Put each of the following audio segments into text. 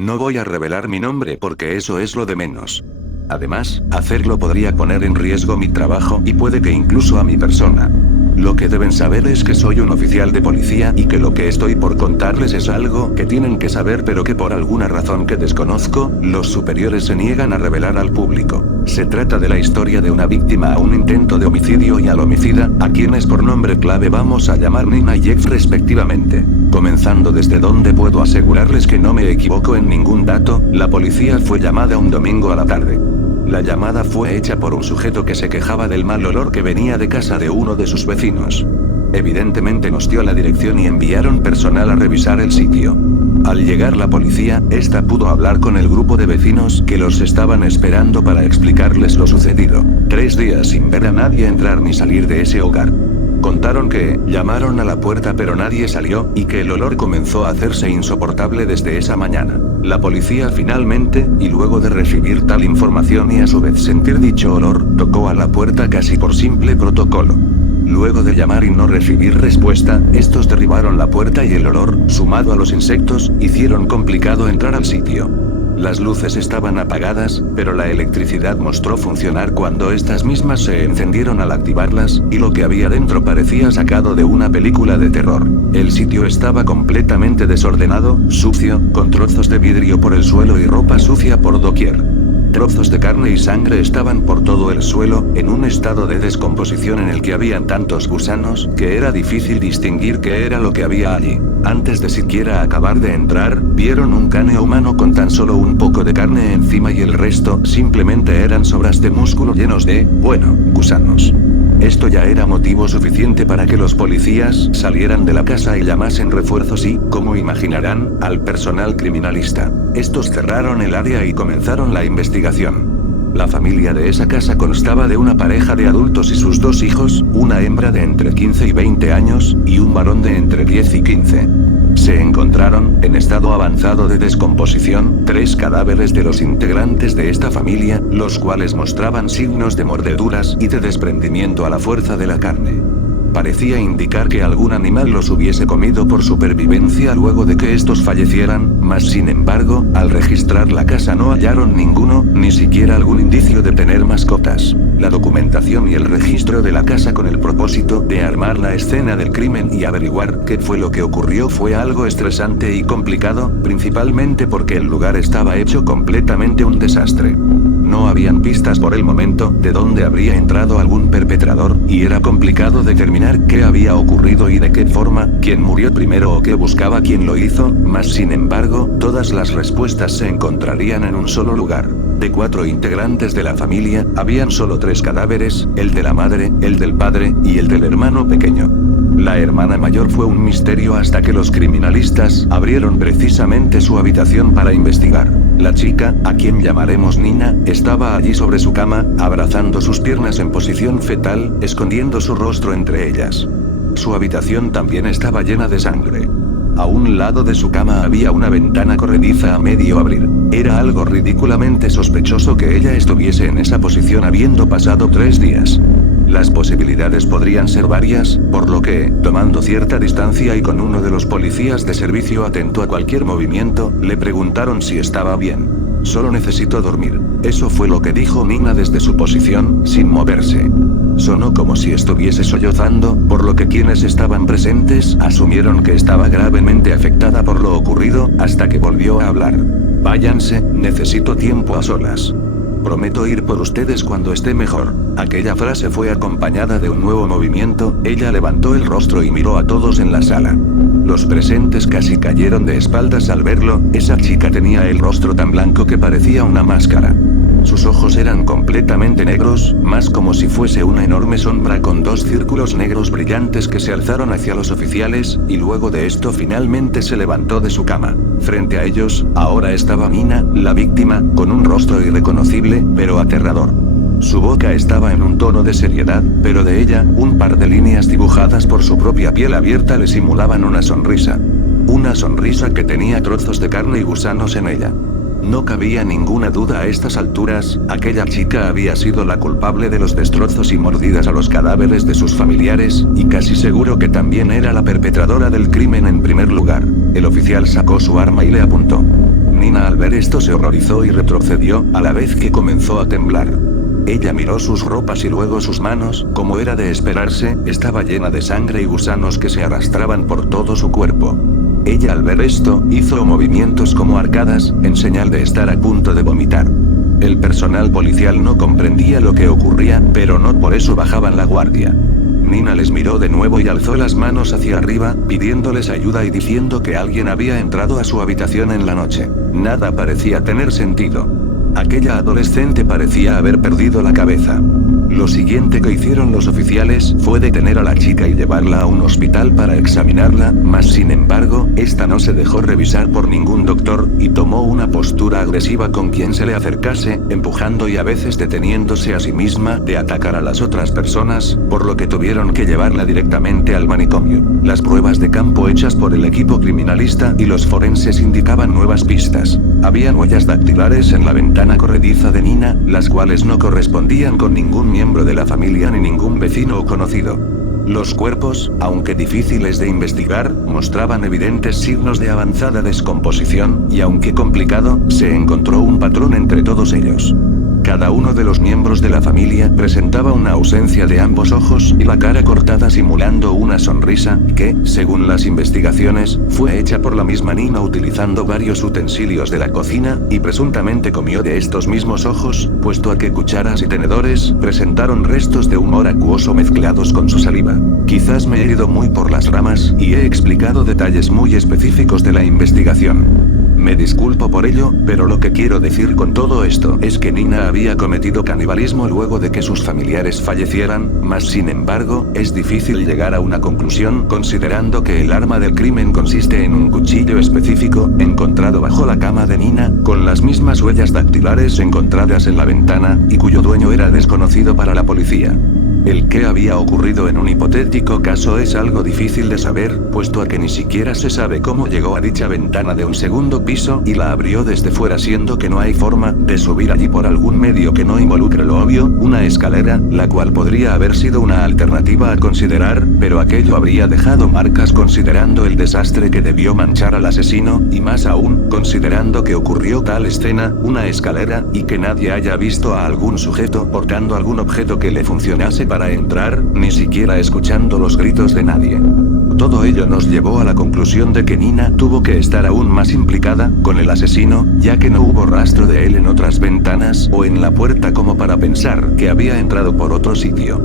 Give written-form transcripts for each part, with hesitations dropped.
No voy a revelar mi nombre porque eso es lo de menos. Además, hacerlo podría poner en riesgo mi trabajo y puede que incluso a mi persona. Lo que deben saber es que soy un oficial de policía y que lo que estoy por contarles es algo que tienen que saber pero que por alguna razón que desconozco, los superiores se niegan a revelar al público. Se trata de la historia de una víctima a un intento de homicidio y al homicida, a quienes por nombre clave vamos a llamar Nina y Jeff respectivamente. Comenzando desde donde puedo asegurarles que no me equivoco en ningún dato, la policía fue llamada un domingo a la tarde. La llamada fue hecha por un sujeto que se quejaba del mal olor que venía de casa de uno de sus vecinos. Evidentemente nos dio la dirección y enviaron personal a revisar el sitio. Al llegar la policía, esta pudo hablar con el grupo de vecinos que los estaban esperando para explicarles lo sucedido. 3 días sin ver a nadie entrar ni salir de ese hogar. Contaron que llamaron a la puerta pero nadie salió, y que el olor comenzó a hacerse insoportable desde esa mañana. La policía finalmente, y luego de recibir tal información y a su vez sentir dicho olor, tocó a la puerta casi por simple protocolo. Luego de llamar y no recibir respuesta, estos derribaron la puerta y el olor, sumado a los insectos, hicieron complicado entrar al sitio. Las luces estaban apagadas, pero la electricidad mostró funcionar cuando estas mismas se encendieron al activarlas, y lo que había dentro parecía sacado de una película de terror. El sitio estaba completamente desordenado, sucio, con trozos de vidrio por el suelo y ropa sucia por doquier. Trozos de carne y sangre estaban por todo el suelo, en un estado de descomposición en el que habían tantos gusanos, que era difícil distinguir qué era lo que había allí. Antes de siquiera acabar de entrar, vieron un cráneo humano con tan solo un poco de carne encima y el resto simplemente eran sobras de músculo llenos de, bueno, gusanos. Esto ya era motivo suficiente para que los policías salieran de la casa y llamasen refuerzos y, como imaginarán, al personal criminalista. Estos cerraron el área y comenzaron la investigación. La familia de esa casa constaba de una pareja de adultos y sus 2 hijos, una hembra de entre 15 y 20 años, y un varón de entre 10 y 15. Se encontraron, en estado avanzado de descomposición, 3 cadáveres de los integrantes de esta familia, los cuales mostraban signos de mordeduras y de desprendimiento a la fuerza de la carne. Parecía indicar que algún animal los hubiese comido por supervivencia luego de que estos fallecieran, mas sin embargo, al registrar la casa no hallaron ninguno, ni siquiera algún indicio de tener mascotas. La documentación y el registro de la casa con el propósito de armar la escena del crimen y averiguar qué fue lo que ocurrió fue algo estresante y complicado, principalmente porque el lugar estaba hecho completamente un desastre. No habían pistas por el momento de dónde habría entrado algún perpetrador, y era complicado determinar qué había ocurrido y de qué forma, quién murió primero o qué buscaba quien lo hizo, mas sin embargo, todas las respuestas se encontrarían en un solo lugar. De 4 integrantes de la familia, habían solo 3 cadáveres, el de la madre, el del padre, y el del hermano pequeño. La hermana mayor fue un misterio hasta que los criminalistas abrieron precisamente su habitación para investigar. La chica, a quien llamaremos Nina, estaba allí sobre su cama, abrazando sus piernas en posición fetal, escondiendo su rostro entre ellas. Su habitación también estaba llena de sangre. A un lado de su cama había una ventana corrediza a medio abrir. Era algo ridículamente sospechoso que ella estuviese en esa posición habiendo pasado 3 días. Las posibilidades podrían ser varias, por lo que, tomando cierta distancia y con uno de los policías de servicio atento a cualquier movimiento, le preguntaron si estaba bien. Solo necesito dormir. Eso fue lo que dijo Nina desde su posición, sin moverse. Sonó como si estuviese sollozando, por lo que quienes estaban presentes asumieron que estaba gravemente afectada por lo ocurrido, hasta que volvió a hablar. Váyanse, necesito tiempo a solas. Prometo ir por ustedes cuando esté mejor. Aquella frase fue acompañada de un nuevo movimiento, ella levantó el rostro y miró a todos en la sala. Los presentes casi cayeron de espaldas al verlo, esa chica tenía el rostro tan blanco que parecía una máscara. Sus ojos eran completamente negros, más como si fuese una enorme sombra con 2 círculos negros brillantes que se alzaron hacia los oficiales, y luego de esto finalmente se levantó de su cama. Frente a ellos, ahora estaba Nina, la víctima, con un rostro irreconocible, pero aterrador. Su boca estaba en un tono de seriedad, pero de ella, un par de líneas dibujadas por su propia piel abierta le simulaban una sonrisa. Una sonrisa que tenía trozos de carne y gusanos en ella. No cabía ninguna duda a estas alturas, aquella chica había sido la culpable de los destrozos y mordidas a los cadáveres de sus familiares, y casi seguro que también era la perpetradora del crimen en primer lugar. El oficial sacó su arma y le apuntó. Nina al ver esto se horrorizó y retrocedió, a la vez que comenzó a temblar. Ella miró sus ropas y luego sus manos, como era de esperarse, estaba llena de sangre y gusanos que se arrastraban por todo su cuerpo. Ella al ver esto, hizo movimientos como arcadas, en señal de estar a punto de vomitar. El personal policial no comprendía lo que ocurría, pero no por eso bajaban la guardia. Nina les miró de nuevo y alzó las manos hacia arriba, pidiéndoles ayuda y diciendo que alguien había entrado a su habitación en la noche. Nada parecía tener sentido. Aquella adolescente parecía haber perdido la cabeza. Lo siguiente que hicieron los oficiales fue detener a la chica y llevarla a un hospital para examinarla, mas sin embargo, esta no se dejó revisar por ningún doctor, y tomó una postura agresiva con quien se le acercase, empujando y a veces deteniéndose a sí misma de atacar a las otras personas, por lo que tuvieron que llevarla directamente al manicomio. Las pruebas de campo hechas por el equipo criminalista y los forenses indicaban nuevas pistas. Habían huellas dactilares en la ventana corrediza de Nina, las cuales no correspondían con ningún miembro de la familia ni ningún vecino o conocido. Los cuerpos, aunque difíciles de investigar, mostraban evidentes signos de avanzada descomposición, y aunque complicado, se encontró un patrón entre todos ellos. Cada uno de los miembros de la familia presentaba una ausencia de ambos ojos y la cara cortada simulando una sonrisa, que, según las investigaciones, fue hecha por la misma Nina utilizando varios utensilios de la cocina, y presuntamente comió de estos mismos ojos, puesto a que cucharas y tenedores presentaron restos de humor acuoso mezclados con su saliva. Quizás me he ido muy por las ramas, y he explicado detalles muy específicos de la investigación. Me disculpo por ello, pero lo que quiero decir con todo esto es que Nina había cometido canibalismo luego de que sus familiares fallecieran, mas sin embargo, es difícil llegar a una conclusión considerando que el arma del crimen consiste en un cuchillo específico, encontrado bajo la cama de Nina, con las mismas huellas dactilares encontradas en la ventana, y cuyo dueño era desconocido para la policía. El qué había ocurrido en un hipotético caso es algo difícil de saber, puesto a que ni siquiera se sabe cómo llegó a dicha ventana de un segundo piso y la abrió desde fuera, siendo que no hay forma de subir allí por algún medio que no involucre lo obvio, una escalera, la cual podría haber sido una alternativa a considerar, pero aquello habría dejado marcas considerando el desastre que debió manchar al asesino, y más aún, considerando que ocurrió tal escena, una escalera, y que nadie haya visto a algún sujeto portando algún objeto que le funcionase para entrar, ni siquiera escuchando los gritos de nadie. Todo ello nos llevó a la conclusión de que Nina tuvo que estar aún más implicada con el asesino, ya que no hubo rastro de él en otras ventanas o en la puerta como para pensar que había entrado por otro sitio.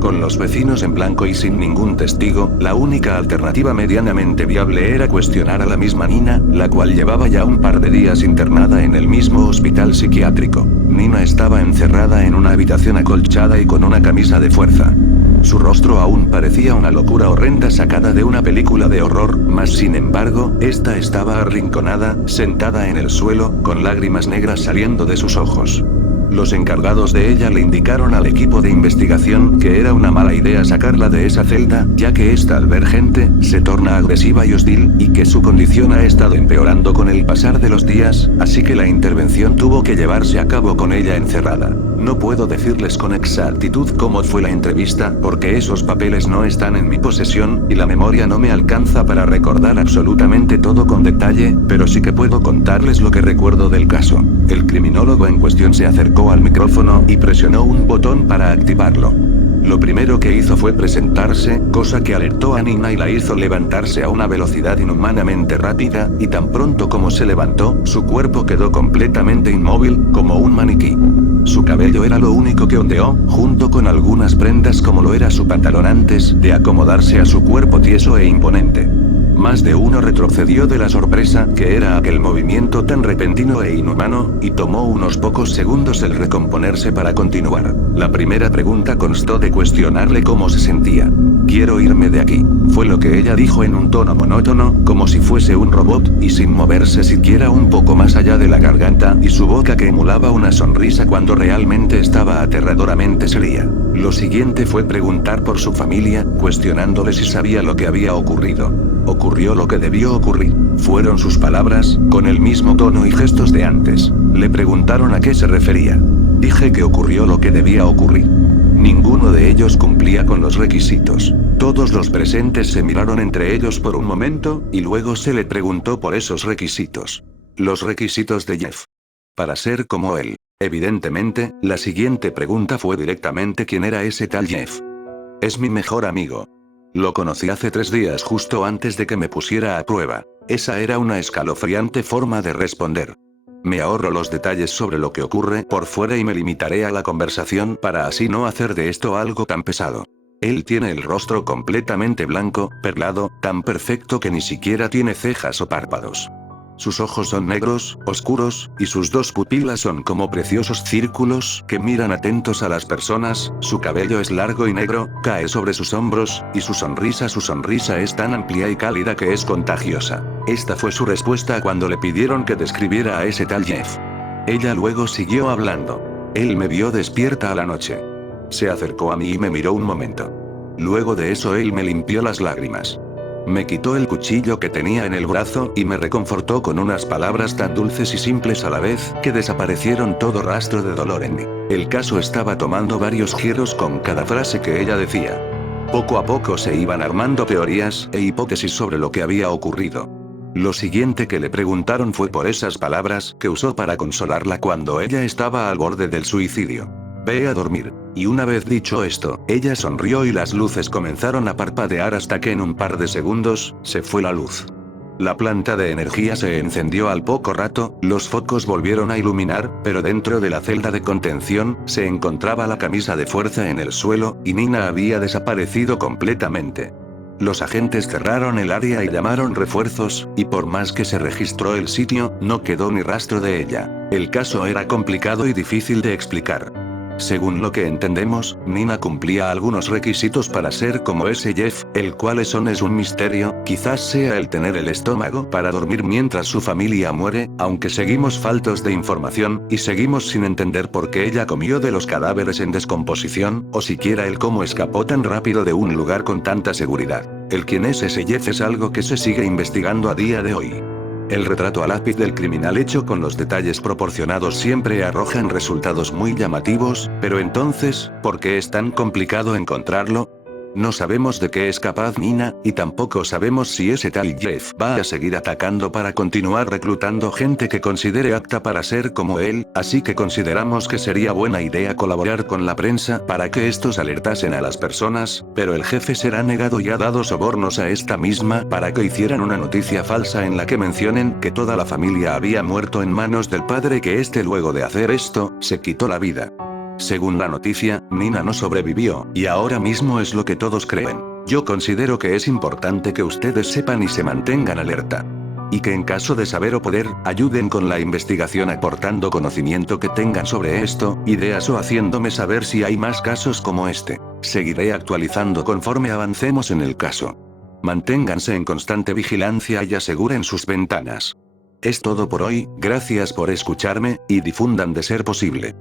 Con los vecinos en blanco y sin ningún testigo, la única alternativa medianamente viable era cuestionar a la misma Nina, la cual llevaba ya un par de días internada en el mismo hospital psiquiátrico. Nina estaba encerrada en una habitación acolchada y con una camisa de fuerza. Su rostro aún parecía una locura horrenda sacada de una película de horror, mas sin embargo, esta estaba arrinconada, sentada en el suelo, con lágrimas negras saliendo de sus ojos. Los encargados de ella le indicaron al equipo de investigación que era una mala idea sacarla de esa celda, ya que esta al ver gente, se torna agresiva y hostil, y que su condición ha estado empeorando con el pasar de los días, así que la intervención tuvo que llevarse a cabo con ella encerrada. No puedo decirles con exactitud cómo fue la entrevista, porque esos papeles no están en mi posesión, y la memoria no me alcanza para recordar absolutamente todo con detalle, pero sí que puedo contarles lo que recuerdo del caso. El criminólogo en cuestión se acercó al micrófono y presionó un botón para activarlo. Lo primero que hizo fue presentarse, cosa que alertó a Nina y la hizo levantarse a una velocidad inhumanamente rápida, y tan pronto como se levantó, su cuerpo quedó completamente inmóvil, como un maniquí. Su cabello era lo único que ondeó, junto con algunas prendas como lo era su pantalón antes de acomodarse a su cuerpo tieso e imponente. Más de uno retrocedió de la sorpresa que era aquel movimiento tan repentino e inhumano, y tomó unos pocos segundos el recomponerse para continuar. La primera pregunta constó de cuestionarle cómo se sentía. «Quiero irme de aquí», fue lo que ella dijo en un tono monótono, como si fuese un robot, y sin moverse siquiera un poco más allá de la garganta y su boca que emulaba una sonrisa cuando realmente estaba aterradoramente seria. Lo siguiente fue preguntar por su familia, cuestionándole si sabía lo que había ocurrido. Ocurrió lo que debió ocurrir. Fueron sus palabras, con el mismo tono y gestos de antes. Le preguntaron a qué se refería. Dije que ocurrió lo que debía ocurrir. Ninguno de ellos cumplía con los requisitos. Todos los presentes se miraron entre ellos por un momento, y luego se le preguntó por esos requisitos. Los requisitos de Jeff. Para ser como él. Evidentemente, la siguiente pregunta fue directamente quién era ese tal Jeff. Es mi mejor amigo. Lo conocí hace 3 días justo antes de que me pusiera a prueba. Esa era una escalofriante forma de responder. Me ahorro los detalles sobre lo que ocurre por fuera y me limitaré a la conversación para así no hacer de esto algo tan pesado. Él tiene el rostro completamente blanco, perlado, tan perfecto que ni siquiera tiene cejas o párpados. Sus ojos son negros, oscuros, y sus 2 pupilas son como preciosos círculos que miran atentos a las personas, su cabello es largo y negro, cae sobre sus hombros, y su sonrisa es tan amplia y cálida que es contagiosa. Esta fue su respuesta cuando le pidieron que describiera a ese tal Jeff. Ella luego siguió hablando. Él me vio despierta a la noche. Se acercó a mí y me miró un momento. Luego de eso él me limpió las lágrimas. Me quitó el cuchillo que tenía en el brazo y me reconfortó con unas palabras tan dulces y simples a la vez que desaparecieron todo rastro de dolor en mí. El caso estaba tomando varios giros con cada frase que ella decía. Poco a poco se iban armando teorías e hipótesis sobre lo que había ocurrido. Lo siguiente que le preguntaron fue por esas palabras que usó para consolarla cuando ella estaba al borde del suicidio. Ve a dormir. Y una vez dicho esto, ella sonrió y las luces comenzaron a parpadear hasta que en un par de segundos, se fue la luz. La planta de energía se encendió al poco rato, los focos volvieron a iluminar, pero dentro de la celda de contención, se encontraba la camisa de fuerza en el suelo, y Nina había desaparecido completamente. Los agentes cerraron el área y llamaron refuerzos, y por más que se registró el sitio, no quedó ni rastro de ella. El caso era complicado y difícil de explicar. Según lo que entendemos, Nina cumplía algunos requisitos para ser como ese Jeff, el cual es un misterio, quizás sea el tener el estómago para dormir mientras su familia muere, aunque seguimos faltos de información, y seguimos sin entender por qué ella comió de los cadáveres en descomposición, o siquiera el cómo escapó tan rápido de un lugar con tanta seguridad. El quién es ese Jeff es algo que se sigue investigando a día de hoy. El retrato a lápiz del criminal hecho con los detalles proporcionados siempre arrojan resultados muy llamativos, pero entonces, ¿por qué es tan complicado encontrarlo? No sabemos de qué es capaz Nina, y tampoco sabemos si ese tal Jeff va a seguir atacando para continuar reclutando gente que considere apta para ser como él, así que consideramos que sería buena idea colaborar con la prensa para que estos alertasen a las personas, pero el jefe será negado y ha dado sobornos a esta misma para que hicieran una noticia falsa en la que mencionen que toda la familia había muerto en manos del padre, que este luego de hacer esto, se quitó la vida. Según la noticia, Nina no sobrevivió, y ahora mismo es lo que todos creen. Yo considero que es importante que ustedes sepan y se mantengan alerta. Y que en caso de saber o poder, ayuden con la investigación aportando conocimiento que tengan sobre esto, ideas o haciéndome saber si hay más casos como este. Seguiré actualizando conforme avancemos en el caso. Manténganse en constante vigilancia y aseguren sus ventanas. Es todo por hoy, gracias por escucharme, y difundan de ser posible.